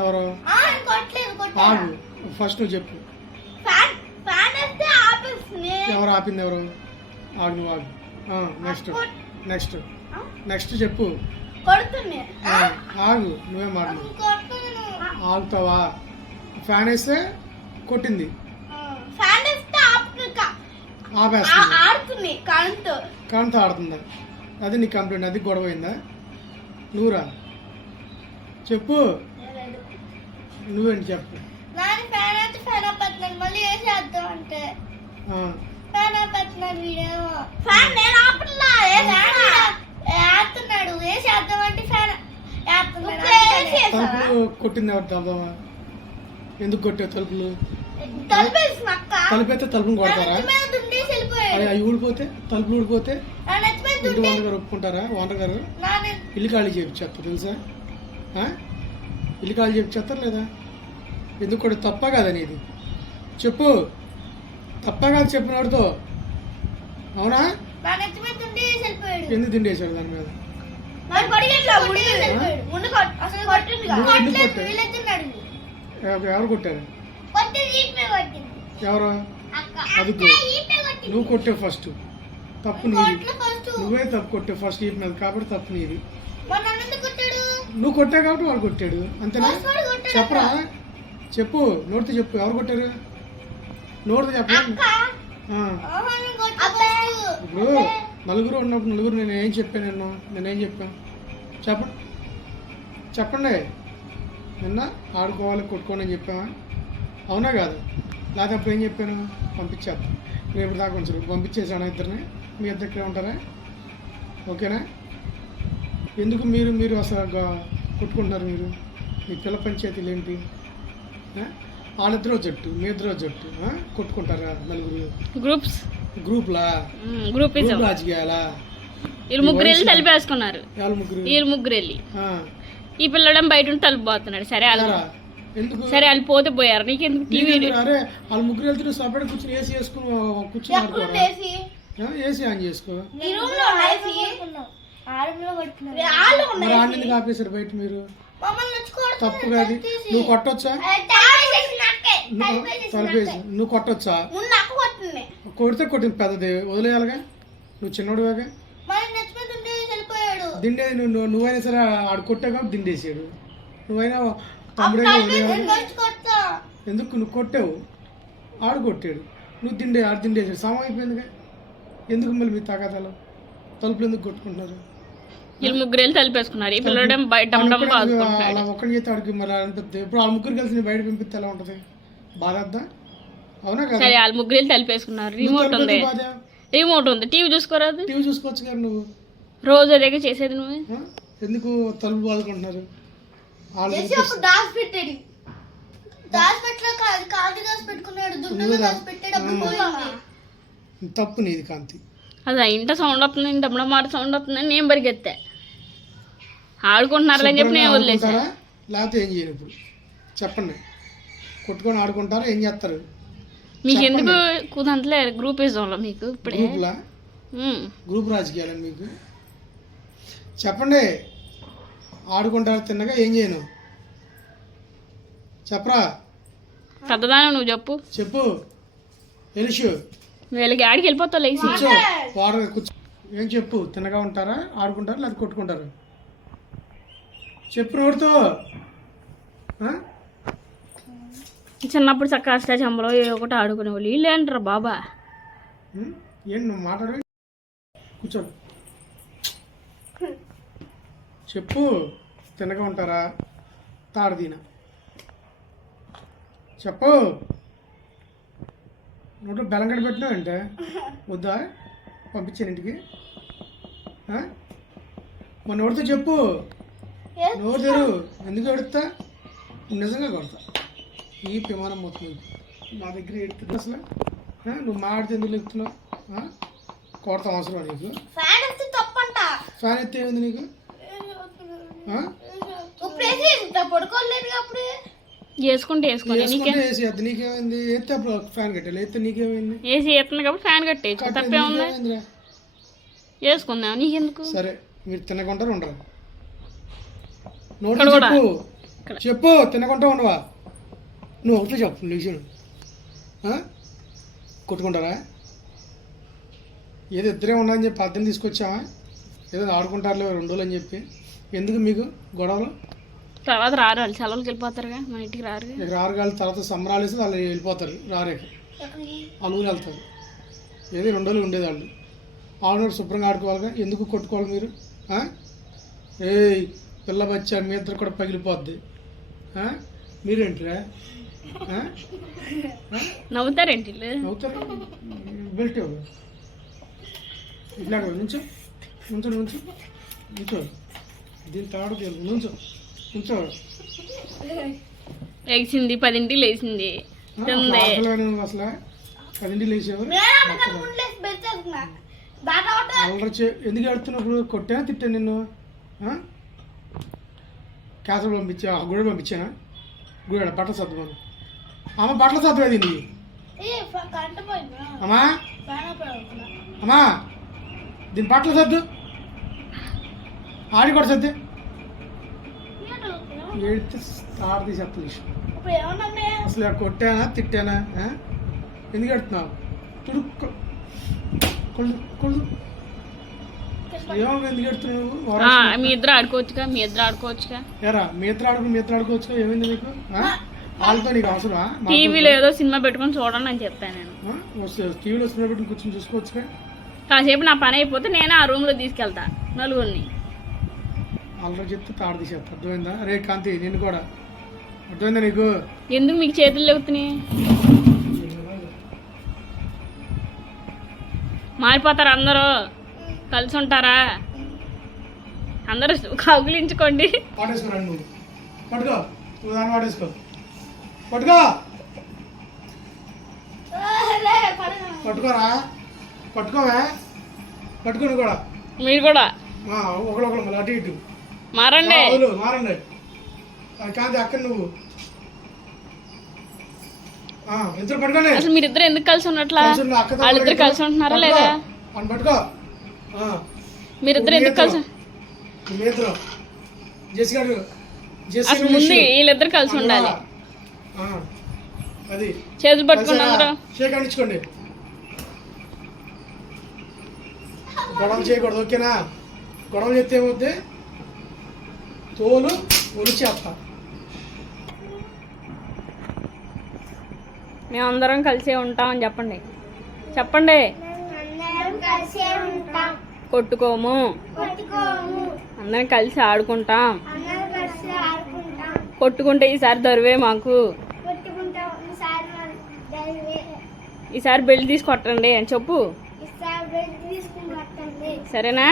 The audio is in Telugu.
ఎవరు ఆగు ఫస్ట్ నువ్వు చెప్పు. ఎవరు ఆపింది ఎవరు? ఆగు నువ్వు ఆగు. నెక్స్ట్ నెక్స్ట్ నెక్స్ట్ చెప్పు. ఆగు నువ్వే మాట్లాడు. ఆగుతావా? ఫ్యాన్ వేస్తే కొట్టింది, ఆపేస్తుంది, కరెంట్తో ఆడుతుందా? అది నీ కంప్లైంట్, అది గొడవ అయిందా? నువ్వురా చెప్పు, నువ్వేంటి చెప్పు. తలుపులు కొట్టింది ఎవరు? తలదమా ఎందుకు కొట్టావు తలుపులు? తలుపైతే తలుపుని కొడతారా? అవి ఊడిపోతే, తలుపులు ఊడిపోతే ఇంటి ఓనర్ గారు ఒప్పుకుంటారా? ఓనర్ గారు ఇల్లు ఖాళీ చేయించేస్తారు తెలుసా? ఇల్లు ఖాళీ చేయించేస్తారు లేదా? ఎందుకు కూడా తప్ప కాదని ఇది చెప్పు. తప్ప కాదు చెప్పినవాడితో. అవునా? ఎందుకు తిండేశాడు దాని మీద? ఎవరు కొట్టారు? ఎవరు? అది నువ్వు కొట్టావు ఫస్ట్. తప్పు నీది, నువ్వే తప్పు కొట్టావు ఫస్ట్ ఈ మీద, కాబట్టి తప్పు నీది. నువ్వు కొట్టావు కాబట్టి వాడు కొట్టాడు, అంతేనా? చెప్పరా? చెప్పు, నోటితో చెప్పు. ఎవరు కొట్టారు? నోటితో చెప్పండి. ఇప్పుడు నలుగురు ఉన్నప్పుడు నలుగురు నేనేం చెప్పాను? నేనేం చెప్పాను చెప్పండి, చెప్పండి. నిన్న ఆడుకోవాలి కొట్టుకోండి అని చెప్పామా? అవునా కాదు? లేకపోతే అప్పుడు ఏం చెప్పాను? పంపించేద్దాం రేపు దాకా ఉంచరు. పంపించేసాను ఇద్దరిని, మీ ఇద్దరికే ఉంటారా? ఓకేనా? ఎందుకు మీరు మీరు అసలు కొట్టుకుంటున్నారు? మీరు మీ పిల్ల పంచాయతీలు ఏంటి? వాళ్ళిద్దరూ జట్టు, మీ ఇద్దరు జట్టు, కొట్టుకుంటారా నలుగురు? గ్రూప్లా? గ్రూప్ రాజకీయాలా? ముగ్గురు వెళ్ళి తలిపేసుకున్నారు. ముగ్గురు వెళ్ళి ఈ పిల్లడం బయట ఉండి తలుపు పోతున్నాడు. సరే సరే వాళ్ళు పోతే పోయారు, నీకెందుకు టీవీ? అరే వాళ్ళ ముగ్గురు వెళ్తే సపరేట్ కూర్చొని ఏసీ వేసుకుని కూర్చొని ఏసీ ఆన్ చేసుకో. ఆడింది ఆపేశారు బయట మీరు. తప్పు కాదు. నువ్వు కొట్టొచ్చా? తలిపేసి నువ్వు కొట్టొచ్చా? కొడితే కొట్టింది పెద్దది, వదిలేయాలిగా. నువ్వు చిన్నోడుగా దిండేది. నువ్వైనా సరే ఆడు కొట్టావు కాబట్టి దిండేసాడు. నువ్వైనా తమ్ముడైనా ఎందుకు? నువ్వు కొట్టావు, ఆడు కొట్టాడు, నువ్వు ఆడు దిండేసాడు, సమయం అయిపోయిందిగా. ఎందుకు మళ్ళీ మీ తాకాతాలు? తలుపులు ఎందుకు కొట్టుకుంటున్నారు? ముగ్గురు వెళ్ళి తలిపేసుకున్నారు. అలా ఒక్కడి చేస్తే ఆడికి మరి అనిపిస్తుంది. ఇప్పుడు ఆ ముగ్గురు కలిసి బయట పంపిస్తే ఎలా ఉంటుంది? బాధ? అవునా కదా? సరే వాళ్ళు ముగ్గురు వెళ్ళి తలిపేసుకున్నారు. రిమోట్ ఉంది, టీవీ చూసుకోరాదు? టీవీ చూసుకోవచ్చు కదా నువ్వు. రోజు అదే చేసేది నువ్వు. ఎందుకు తలుపు బాదుకుంటున్నారు? తప్పు నీది కాంతి. అదే ఇంట సౌండ్ వస్తుంది, డబ్బుల మాట సౌండ్ వస్తుంది, నేను పరిగెత్తా. ఆడుకుంటున్నారు అని చెప్పి నేను వదిలేసా. లేకపోతే ఏం చేయను? ఇప్పుడు చెప్పండి. కొట్టుకొని ఆడుకుంటారా? ఏం చేస్తారు? మీకు ఎందుకు కుదంతలే? గ్రూప్ వేసాంలో మీకు ఇప్పుడే గ్రూప్ రాజకీయాలని మీకు చెప్పండి. ఆడుకుంటారు తిన్నగా, ఏం చేయను చెప్పరా? పెద్దదాని నువ్వు చెప్పు. చెప్పు తెలుసు. వీళ్ళకి ఆడికి వెళ్ళిపోతావు లేచి. కూర్చో. ఏం చెప్పు. తిన్నగా ఉంటారా? ఆడుకుంటారా లేదా కొట్టుకుంటారు? చెప్పు నోటితో. చిన్నప్పుడు చక్క అష్టాచంబలో ఏ ఒకటి ఆడుకునేవాళ్ళు. వీళ్ళు ఏంటారు బాబా? ఏం నువ్వు మాట్లాడే? కూర్చో. చెప్పు. తిన్నగా ఉంటారా? తాడదీనా చెప్పు. నోట్లో బెల్లం గడ్డ పెట్టినావు అంటే వద్దా? పంపించాను ఇంటికి. మొన్న ఎవరితో చెప్పు. నోరు తెరు. ఎందుకు ఎడుతా? నిజంగా కొడతా. ఈ విమానం మొత్తం మా దగ్గర ఎడుతుంది అసలు. నువ్వు మాడితే ఎందుకు ఎత్తున్నావు? కొడతా అవసరం నీకు. ఫ్యాన్ ఎత్తే ఏముంది నీకు? చేసుకుంటే నీకేమైంది? ఎత్తే అప్పుడు ఫ్యాన్ కట్టాలి. ఎత్తే నీకేమైంది? ఏసీ ఎత్తుంది కాబట్టి ఫ్యాన్ కట్టేయచ్చు, తప్పేముంది? చేసుకుందాం, నీకెందుకు? సరే మీరు తినకుంటారు ఉండరు. నోట్లో చెప్పు. ఇక్కడ చెప్పు, తినకుండా ఉండవా? నువ్వు ఒకటే చెప్పు నిజం. కొట్టుకుంటారా? ఏదో ఇద్దరే ఉన్నాయని చెప్పి అర్థం తీసుకొచ్చావా? ఏదో ఆడుకుంటారులే 2 రోజులు అని చెప్పి. ఎందుకు మీకు గొడవలు? తర్వాత రారు వాళ్ళు, సెలవులకి వెళ్ళిపోతారుగా, మన ఇంటికి రారు. ఇక రారు కాదు, తర్వాత సంబరాలు వేసి వాళ్ళు వెళ్ళిపోతారు. రారేక అనుకుని వెళ్తారు. ఏదో 2 రోజులు ఉండేది వాళ్ళు. ఆడునోడు శుభ్రంగా ఆడుకోవాలిగా, ఎందుకు కొట్టుకోవాలి మీరు? ఏయ్ పిల్ల బచ్చా, మీ ఇద్దరు కూడా పగిలిపోద్ది. మీరేంటిరా? నవ్వుతారేంటి? నవ్వుతారు. బెల్ట్ ఇవ్వదు. ఇట్లా నుంచో నుంచో నుంచో నుంచో, దీని తాడు నుంచో నుంచో. లేచింది 10ంటికి లేచింది, తింది. అసలు 10ంటికి లేచావు? ఎందుకు ఆడుతున్నప్పుడు కొట్టానా తిట్టాను నిన్ను? క్యాసర్ పంపించా, గుడి పంపించానా? గుడి బట్టలు సర్దుకోను. అమ్మ బట్టలు సర్దుకోది నీ అమ్మా. అమ్మా దీని బట్టలు సర్దు, ఆడి కూడా సర్దు. ఏడితే తాడు తీసి అప్పుడు అసలు కొట్టానా తిట్టానా? ఎందుకు ఆడుతున్నావు? తుడుక్కో కొళ్ళు కొళ్ళు. ఏమో ఎందుకు ఆడుతున్నావు? మీ ఇద్దరు ఆడుకోవచ్చుగా. ఏరా మీ ఇద్దరు ఆడుకోవచ్చుగా. ఏమైంది మీకు? వాళ్ళతో నీకు అవసరమా? టీవీలో ఏదో సినిమా పెట్టుకొని చూడండి అని చెప్తాను నేను. టీవీలో సినిమా పెట్టుకుని కూర్చొని చూసుకోవచ్చుగా. కాసేపు నా పని అయిపోతే నేను ఆ రూమ్లో తీసుకెళ్తా నలుగురిని. ఆల్రెడీ చెప్తే తాడు తీసేస్తా. అర్థమైందా? రే కాంతి నిన్ను కూడా అర్థమైందా నీకు? ఎందుకు మీకు చేతులు లేవుతున్నాయి? మారిపోతారు అందరూ, కలిసి ఉంటారా? అందరూ కౌగిలించుకోండి. వాడేసుకోరండి నువ్వు. పట్టుకో, నువ్వు దాన్ని వాడేసుకో. పట్టుకో, పట్టుకోరా, పట్టుకోవా, పట్టుకోను కూడా. మీరు కూడా ఒకళ్ళొకళ్ళు మళ్ళీ అటు ఇటు మారండి. మారండి. కాదు అక్కడ నువ్వు ఇద్దరు పట్టుకోండి. అసలు మీరిద్దరు ఎందుకు కలిసి ఉన్నట్లా? వాళ్ళిద్దరు కలిసి ఉంటున్నారా లేదా? పట్టుకో. మీరిద్దరు ఎందుకు కలిసి? అసలు ముందు వీళ్ళిద్దరు కలిసి ఉండాలి. అది చేతులు పట్టుకోండి అందరూ. చేకండించుకోండి. గొడవలు చేయకూడదు, ఓకేనా? గొడవలు చేస్తే ఏమవుద్ది? తోలు ఒలిచేస్తా. మేమందరం కలిసే ఉంటామని చెప్పండి. చెప్పండి. కొట్టుకోము, అందరం కలిసి ఆడుకుంటాం. కొట్టుకుంటే ఈసారి దరువే మాకు. ఈసారి బెల్ట్ తీసి కొట్టండి అని చెప్పు. సరేనా?